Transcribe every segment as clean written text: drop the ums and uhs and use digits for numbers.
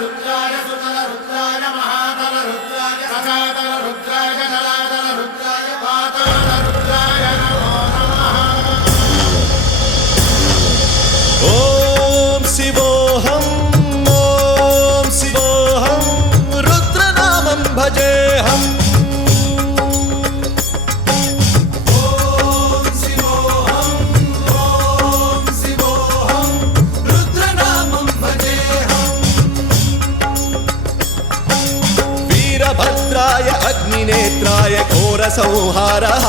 रुद्राय सुतल रुद्राय महातल रुद्राय सजातल रुद्राय जलातल रुद्राय पाताल रुद्राय नमो नमः। ओम शिवोऽहं रुद्रनामं भजेऽहम्। भद्राय अग्निनेत्राय घोरसंहारः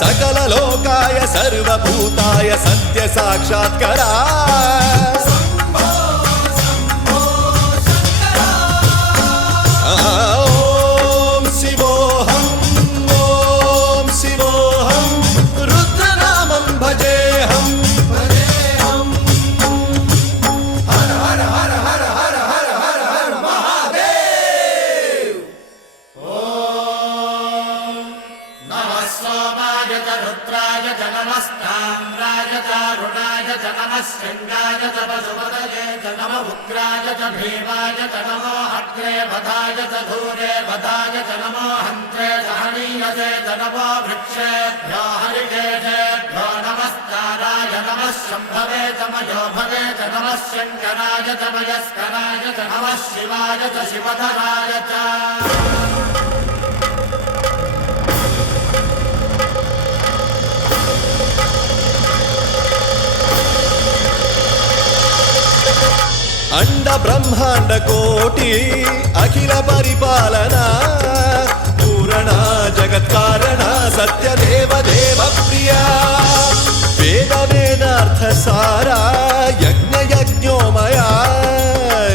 सकललोकाय सर्वभूताय सत्यसाक्षात्करा। ॐ शिवोऽहं रुद्रनामं भजेऽहम्। रुद्राय च नमस्ताम्राय च रुणाय च नमः शृङ्गाय च पशुपतये च नमः उग्राय च भीमाय च नमो अग्रे वधाय च धूरे वधाय च नमो हन्त्रे च हनीयसे च नमो वृक्षेभ्यो हरिकेशेभ्यो नमस्काराय नमः शम्भवे च मयोभवे च नमः शङ्कराय च मयस्कराय च नमः शिवाय च शिवधराय च। अंड ब्रह्मांड कोटि अखिल परिपालना पूरणा जगत्कारणा सत्यदेव देव प्रिया वेद वेदार्थ सारा यज्ञ यज्ञोमया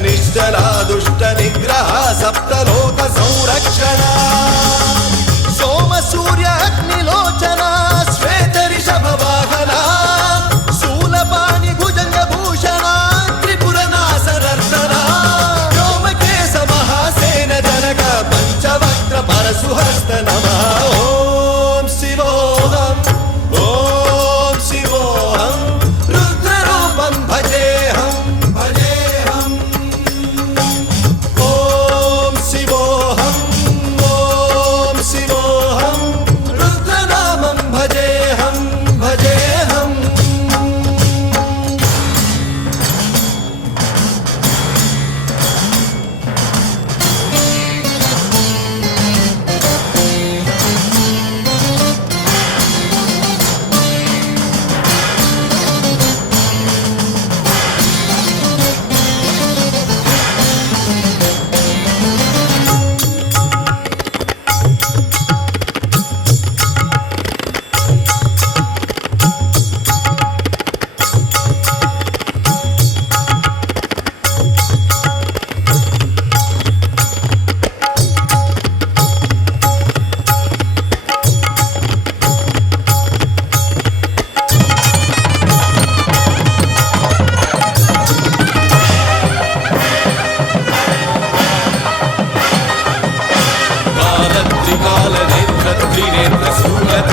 निश्चला दुष्ट निग्रह सप्तलोक संरक्षणा सोम सूर्य अग्निलोचना श्वेत ऋषभ वाहना शूलपाणि भुजंग भूषणा पंचवक्त्र परशुहस्त नमः। ओम शिवोऽहं रुद्ररूपं भजेऽहम्। ओम शिवोऽहं रुद्रनामं भजेऽहम्।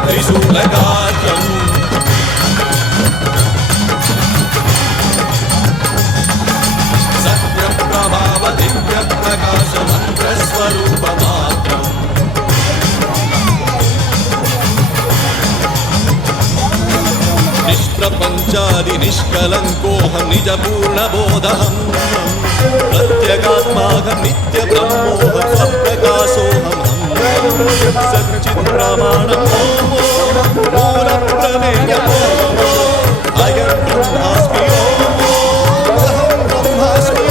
त्रिशूलगात्रम् सत्यप्रभाव दिव्यप्रकाश मन्त्रस्वरूपमात्रम् निष्प्रपञ्चादि निष्कलङ्कोऽहं निजपूर्णबोधहम् प्रत्यगात्माहं नित्यब्रह्मोऽहं स्वप्रकाशोऽहम् सच्चित्प्रमाणम् मूलप्रमेयम् अयं ब्रह्मास्मि अहं ब्रह्मास्मि।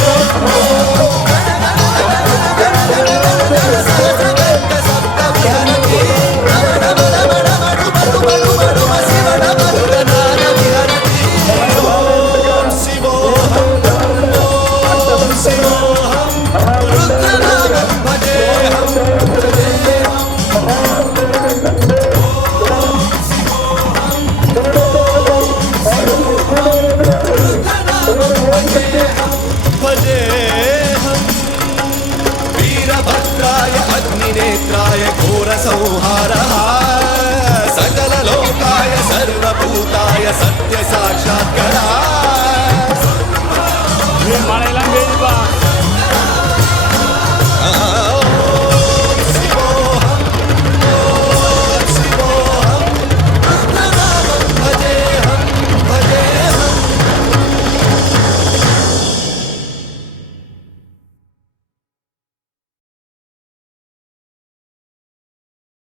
अग्निनेत्राय घोरसंहारः सकललोकाय सर्वभूताय सत्यसाक्षात्करा।